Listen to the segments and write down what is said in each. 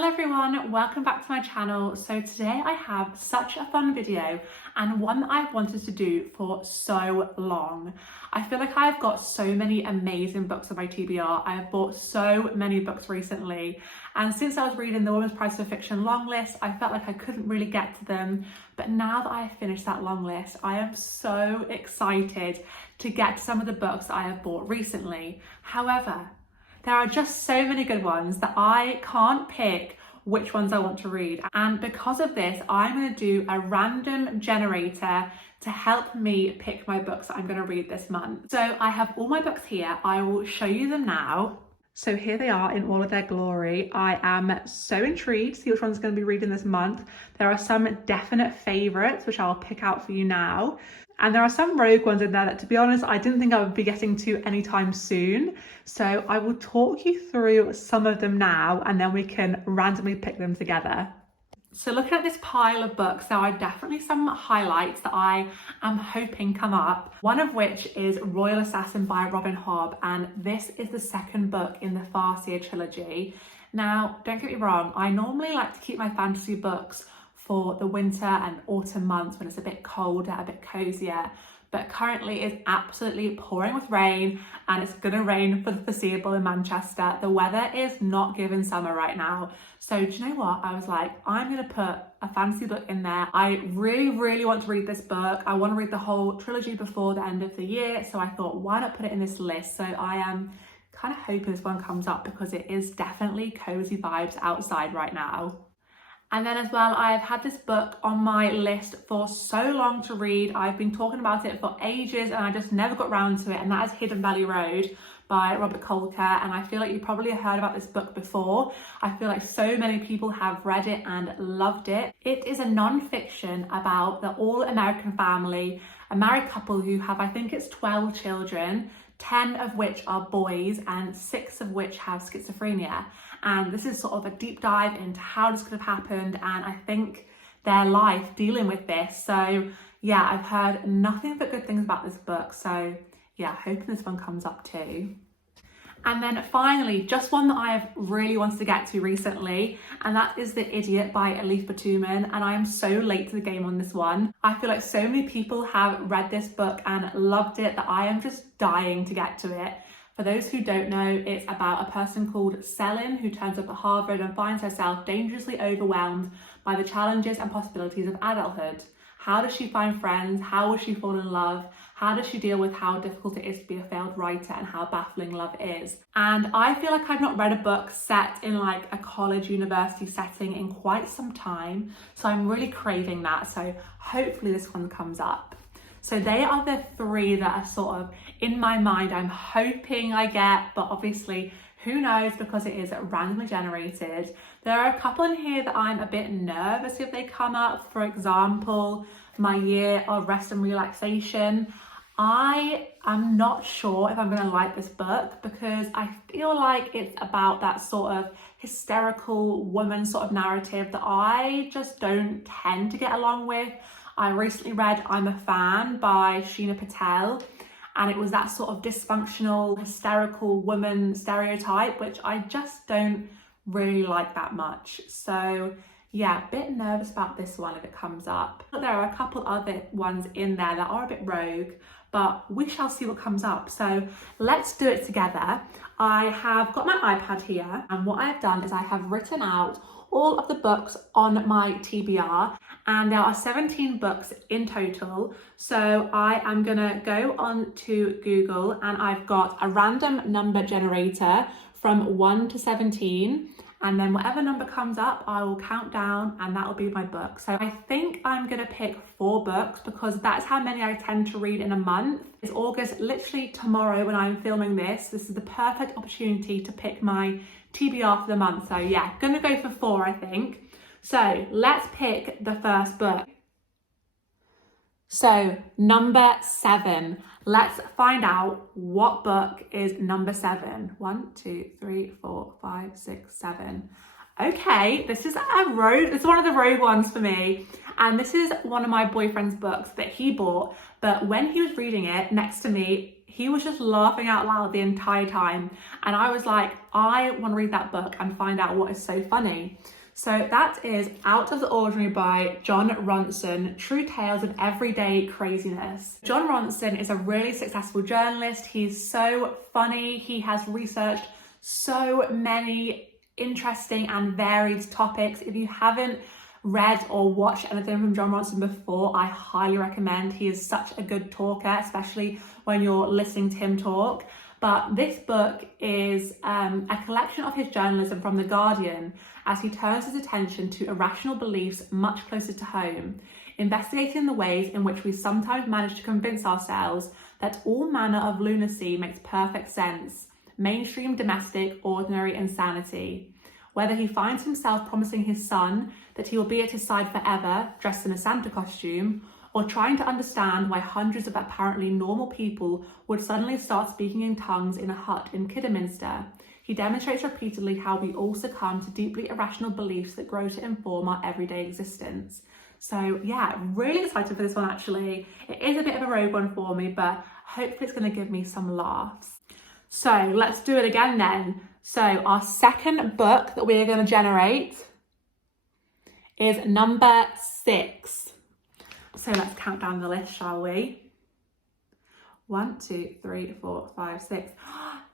Hello everyone, welcome back to my channel. So today I have such a fun video and one that I've wanted to do for so long. I feel like I've got so many amazing books on my TBR. I have bought so many books recently, and since I was reading the Women's Prize for Fiction long list, I felt like I couldn't really get to them. But now that I have finished that long list, I am so excited to get to some of the books that I have bought recently. However, there are just so many good ones that I can't pick which ones I want to read. And because of this, I'm going to do a random generator to help me pick my books that I'm going to read this month. So I have all my books here. I will show you them now. So here they are in all of their glory. I am so intrigued to see which one's going to be reading this month. There are some definite favourites, which I'll pick out for you now. And there are some rogue ones in there that, to be honest, I didn't think I would be getting to anytime soon. So I will talk you through some of them now, and then we can randomly pick them together. So looking at this pile of books, there are definitely some highlights that I am hoping come up. One of which is Royal Assassin by Robin Hobb, and this is the second book in the Farseer trilogy. Now, don't get me wrong, I normally like to keep my fantasy books for the winter and autumn months when it's a bit colder, a bit cozier, but currently it's absolutely pouring with rain, and it's gonna rain for the foreseeable in Manchester. The weather is not giving summer right now. So do you know what? I was like, I'm gonna put a fantasy book in there. I really want to read this book. I want to read the whole trilogy before the end of the year. So I thought, why not put it in this list? So I am kind of hoping this one comes up because it is definitely cozy vibes outside right now. And then as well, I've had this book on my list for so long to read. I've been talking about it for ages and I just never got round to it, and that is Hidden Valley Road by Robert Kolker. And I feel like you probably heard about this book before. I feel like so many people have read it and loved it. It is a non-fiction about the all-American family, a married couple who have, I think it's 12 children, 10 of which are boys and 6 of which have schizophrenia. And this is sort of a deep dive into how this could have happened, and I think their life dealing with this. So yeah, I've heard nothing but good things about this book. So yeah, hoping this one comes up too. And then finally, just one that I have really wanted to get to recently, and that is The Idiot by Elif Batuman. And I am so late to the game on this one. I feel like so many people have read this book and loved it that I am just dying to get to it. For those who don't know, it's about a person called Selin who turns up at Harvard and finds herself dangerously overwhelmed by the challenges and possibilities of adulthood. How does she find friends? How will she fall in love? How does she deal with how difficult it is to be a failed writer and how baffling love is? And I feel like I've not read a book set in like a college, university setting in quite some time. So I'm really craving that. So hopefully this one comes up. So they are the 3 that are sort of in my mind I'm hoping I get, but obviously who knows because it is randomly generated. There are a couple in here that I'm a bit nervous if they come up. For example, My Year of Rest and Relaxation. I am not sure if I'm going to like this book because I feel like it's about that sort of hysterical woman sort of narrative that I just don't tend to get along with. I recently read I'm a Fan by Sheena Patel, and it was that sort of dysfunctional, hysterical woman stereotype, which I just don't really like that much. So yeah, a bit nervous about this one if it comes up. But there are a couple other ones in there that are a bit rogue, but we shall see what comes up. So let's do it together. I have got my iPad here, and what I've done is I have written out all of the books on my TBR, and there are 17 books in total. So I am gonna go on to Google, and I've got a random number generator from 1 to 17. And then whatever number comes up, I will count down and that will be my book. So I think I'm gonna pick 4 books because that's how many I tend to read in a month. It's August, literally tomorrow when I'm filming this. This is the perfect opportunity to pick my TBR for the month. So yeah, gonna go for 4, I think. So let's pick the first book. So number 7, let's find out what book is number 7. 1, 2, 3, 4, 5, 6, 7. Okay, this is one of the rogue ones for me. And this is one of my boyfriend's books that he bought, but when he was reading it next to me, he was just laughing out loud the entire time. And I was like, I want to read that book and find out what is so funny. So that is Out of the Ordinary by Jon Ronson, True Tales of Everyday Craziness. Jon Ronson is a really successful journalist. He's so funny. He has researched so many interesting and varied topics. If you haven't read or watched anything from Jon Ronson before, I highly recommend. He is such a good talker, especially when you're listening to him talk. But this book is a collection of his journalism from The Guardian as he turns his attention to irrational beliefs much closer to home, investigating the ways in which we sometimes manage to convince ourselves that all manner of lunacy makes perfect sense, mainstream domestic ordinary insanity. Whether he finds himself promising his son that he will be at his side forever, dressed in a Santa costume, or trying to understand why hundreds of apparently normal people would suddenly start speaking in tongues in a hut in Kidderminster, he demonstrates repeatedly how we all succumb to deeply irrational beliefs that grow to inform our everyday existence. So yeah, really excited for this one actually. It is a bit of a rogue one for me, but hopefully it's going to give me some laughs. So let's do it again then. So our second book that we are going to generate is number 6. So let's count down the list, shall we? 1, 2, 3, 4, 5, 6.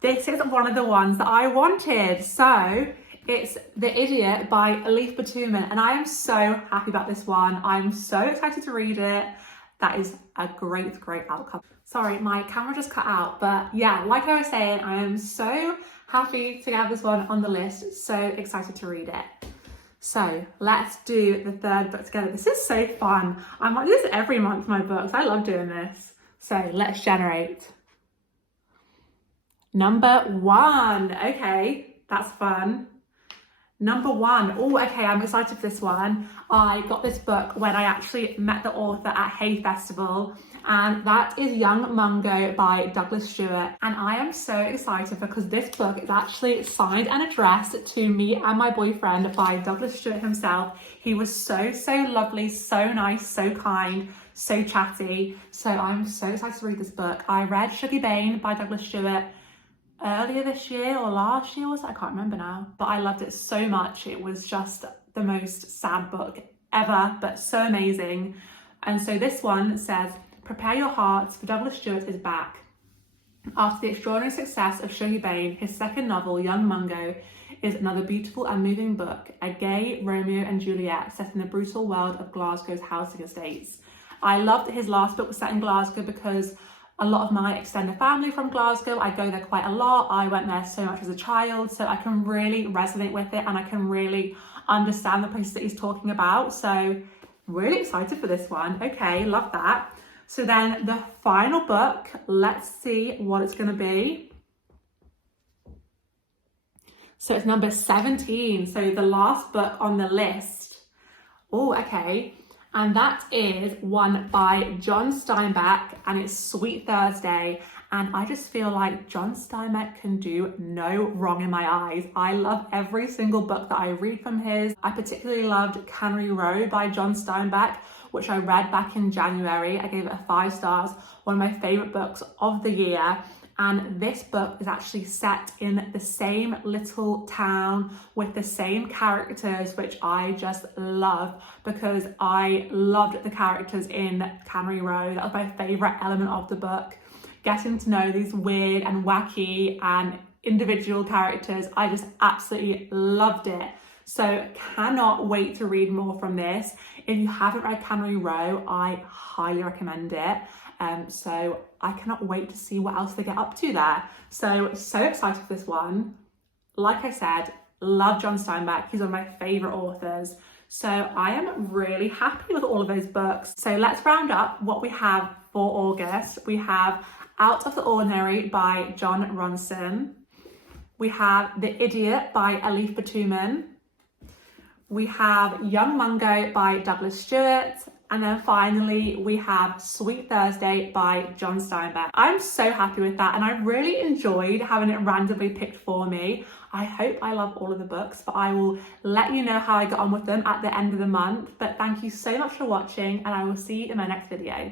This is one of the ones that I wanted. So it's The Idiot by Elif Batuman, and I am so happy about this one. I'm so excited to read it. That is a great outcome. Sorry, my camera just cut out, but yeah, like I was saying, I am so happy to have this one on the list. So excited to read it. So let's do the third book together. This is so fun. I might do this every month for my books. I love doing this. So let's generate. Number 1. Okay, that's fun. Number 1. Oh, okay, I'm excited for this one. I got this book when I actually met the author at Hay Festival, and that is Young Mungo by Douglas Stewart. And I am so excited because this book is actually signed and addressed to me and my boyfriend by Douglas Stewart himself. He was so lovely, so nice, so kind, so chatty. So I'm so excited to read this book. I read Shuggie Bain by Douglas Stewart earlier this year or last year, was it? I can't remember now, but I loved it so much. It was just the most sad book ever, but so amazing. And so this one says, prepare your hearts, for Douglas Stewart is back. After the extraordinary success of Shuggie Bain, his second novel, Young Mungo, is another beautiful and moving book, a gay Romeo and Juliet set in the brutal world of Glasgow's housing estates. I loved that his last book was set in Glasgow because a lot of my extended family from Glasgow, I go there quite a lot. I went there so much as a child, so I can really resonate with it and I can really understand the places that he's talking about. So really excited for this one. Okay, love that. So then the final book, let's see what it's going to be. So it's number 17. So the last book on the list. Oh, okay. And that is one by John Steinbeck, and it's Sweet Thursday. And I just feel like John Steinbeck can do no wrong in my eyes. I love every single book that I read from his. I particularly loved Cannery Row by John Steinbeck, which I read back in January. I gave it 5 stars, one of my favorite books of the year. And this book is actually set in the same little town with the same characters, which I just love because I loved the characters in Cannery Row. That was my favourite element of the book. Getting to know these weird and wacky and individual characters, I just absolutely loved it. So cannot wait to read more from this. If you haven't read Cannery Row, I highly recommend it. So I cannot wait to see what else they get up to there. So excited for this one. Like I said, love John Steinbeck. He's one of my favourite authors. So I am really happy with all of those books. So let's round up what we have for August. We have Out of the Ordinary by Jon Ronson. We have The Idiot by Elif Batuman. We have Young Mungo by Douglas Stewart. And then finally, we have Sweet Thursday by John Steinbeck. I'm so happy with that, and I really enjoyed having it randomly picked for me. I hope I love all of the books, but I will let you know how I got on with them at the end of the month. But thank you so much for watching, and I will see you in my next video.